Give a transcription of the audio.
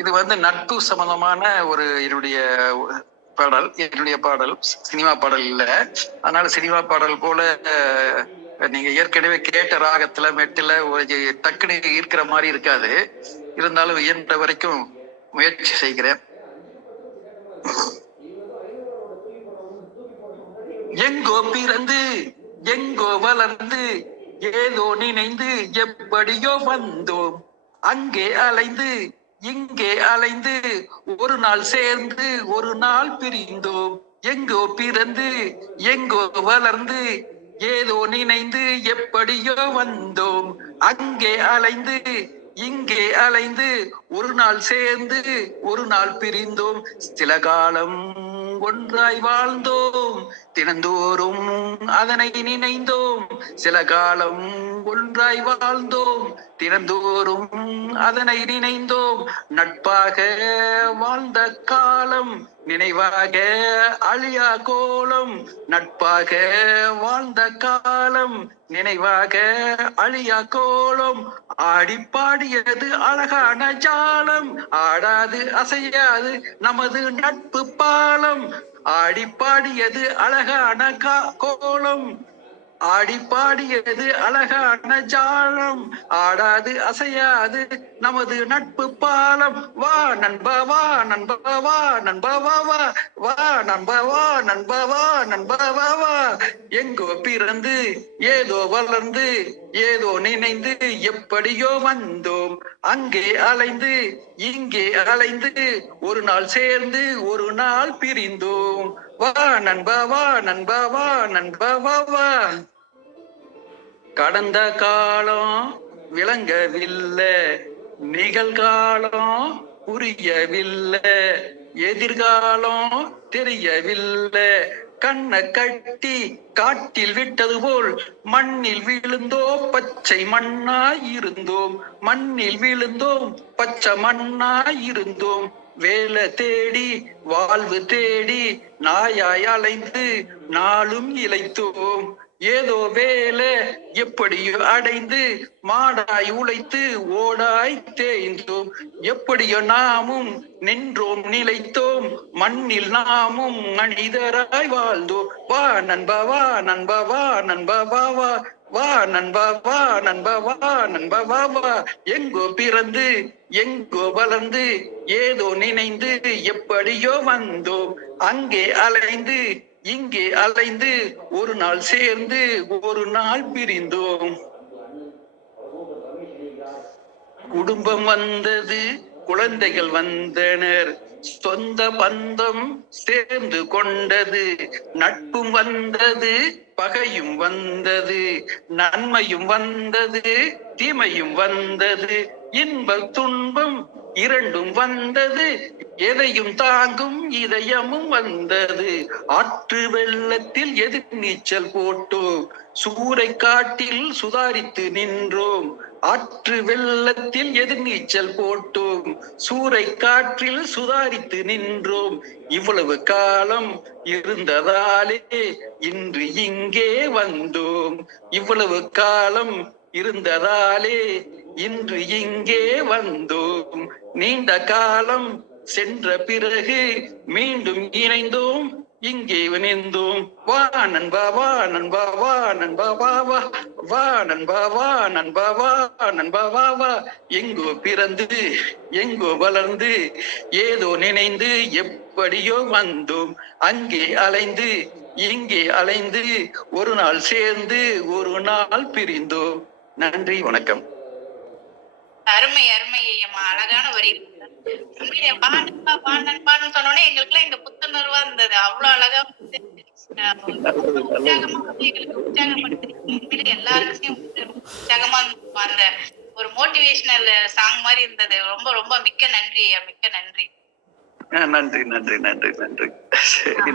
இது வந்து நட்பு சம்பந்தமான ஒரு என்னுடைய பாடல் சினிமா பாடல் இல்ல. அதனால சினிமா பாடல் போல நீங்க ஏற்கனவே கேட்ட ராகத்துல மெட்டுல ஒரு டக்குனு ஈர்க்கிற மாதிரி இருக்காது. இருந்தாலும் இயன்ற வரைக்கும் முயற்சி செய்கிறேன். எங்கோ பிறந்து எங்கோ வளர்ந்து ஏதோ நினைந்து எப்படியோ வந்தோம், அங்கே அலைந்து இங்கே அலைந்து ஒரு நாள் சேர்ந்து ஒரு நாள் பிரிந்தோம். எங்கோ பிறந்து எங்கோ வளர்ந்து ஏதோ நினைந்து எப்படியோ வந்தோம், அங்கே அலைந்து இங்கே அலைந்து ஒரு நாள் சேர்ந்து ஒரு நாள் பிரிந்தோம். சில காலம் ஒன்றாய் வாழ்ந்தோம், தினந்தோறும் அதனை நினைந்தோம். சில காலம் ஒன்றாய் வாழ்ந்தோம், தினந்தோறும் அதனை நினைந்தோம். நட்பாக வாழ்ந்த காலம் நினைவாக அழியா கோலம், நட்பாக வாழ்ந்த காலம் நினைவாக அழியா கோலம். ஆடி பாடியது அழகான ஜாலம், ஆடாது அசையாது நமது நட்பு பாலம். ஆடி பாடியது அழகான கோலம், ஆடி பாடியது அழகான ஜாலம், ஆடாது அசையாது நமது நட்பு பாலம். வா நண்பா வா நண்பா வா நண்பா வா வா வா நண்பா வா நண்பா வா நண்பா வா வா. எங்கோ பிறந்து ஏதோ வளர்ந்து ஏதோ நினைந்து எப்படியோ வந்தோம், அங்கே அலைந்து இங்கே அலைந்து ஒரு நாள் சேர்ந்து ஒரு நாள் பிரிந்தோம். வா நண்பா வா நண்பா வா நண்பா வா வா. கடந்த காலம் விளங்கவில்லை, நிகழ்காலம் புரியவில்லை, எதிர்காலம் தெரியவில்லை. கண்ணை கட்டி காட்டில் விட்டது போல் மண்ணில் விழுந்தோ பச்சை மண்ணாய் இருந்தோம், மண்ணில் விழுந்தோம் பச்சை மண்ணாய் இருந்தோம். வேலை தேடி வாழ்வு தேடி நாயாய் அலைந்து நாளும் இளைத்தோம். ஏதோ வேலை எப்படியோ அடைந்து மாடாய் உழைத்து ஓடாய் தேய்ந்தோம். எப்படியோ நாமும் நின்றோம் நிலைத்தோம், மண்ணில் நாமும் மனிதராய் வாழ்ந்தோம். வா நண்பா வா நண்பா வா நண்பா வா வா வா நண்பா வா நண்பா வா நண்பா வா வா. எங்கோ பிறந்து எங்கோ வளர்ந்து ஏதோ நினைந்து எப்படியோ வந்தோம், அங்கே அலைந்து இங்கே அலைந்து ஒரு நாள் சேர்ந்து ஒரு நாள் பிரிந்தோம். குடும்பம் வந்தது, குழந்தைகள் வந்தனர், சொந்த பந்தம் சேர்ந்து கொண்டது. நட்பும் வந்தது, பகையும் வந்தது, நன்மையும் வந்தது, தீமையும் வந்தது. இன்ப துன்பம் இரண்டும் வந்தது, எதையும் தாங்கும் இதயமும் வந்தது. ஆற்று வெள்ளத்தில் எதிர் நீச்சல் போட்டோம், சூறை காட்டில் சுதாரித்து நின்றோம். ஆற்று வெள்ளத்தில் எதிர் நீச்சல் போட்டோம், சூறை காற்றில் சுதாரித்து நின்றோம். இவ்வளவு காலம் இருந்ததாலே இன்று இங்கே வந்தோம், இவ்வளவு காலம் இருந்ததாலே இன்று இங்கே வந்தோம். நீண்ட காலம் சென்ற பிறகு மீண்டும் இணைந்தோம், இங்கே இணைந்தோம். வா நண்பா வா நண்பா வா நண்பா வா வா வா நண்பா வா நண்பா வா நண்பா வா வா. எங்கோ பிறந்து எங்கோ வளர்ந்து ஏதோ நினைந்து எப்படியோ வந்தோம், அங்கே அலைந்து இங்கே அலைந்து ஒரு நாள் சேர்ந்து ஒரு நாள் பிரிந்தோம். நன்றி, வணக்கம். அருமை அருமை ஐயம்மா, அழகான வரி. சொன்னோன்னே எங்களுக்கு எல்லாம் இங்க புத்துணர்வா இருந்தது. அவ்வளவு அழகா உற்சாகமா எங்களுக்கு உற்சாகப்படுத்தி எல்லாருக்குமே உற்சாகமா அந்த ஒரு மோட்டிவேஷனல் சாங் மாதிரி இருந்தது. ரொம்ப ரொம்ப மிக்க நன்றி ஐயா, மிக்க நன்றி. நன்றி நன்றி நன்றி நன்றி. சரி.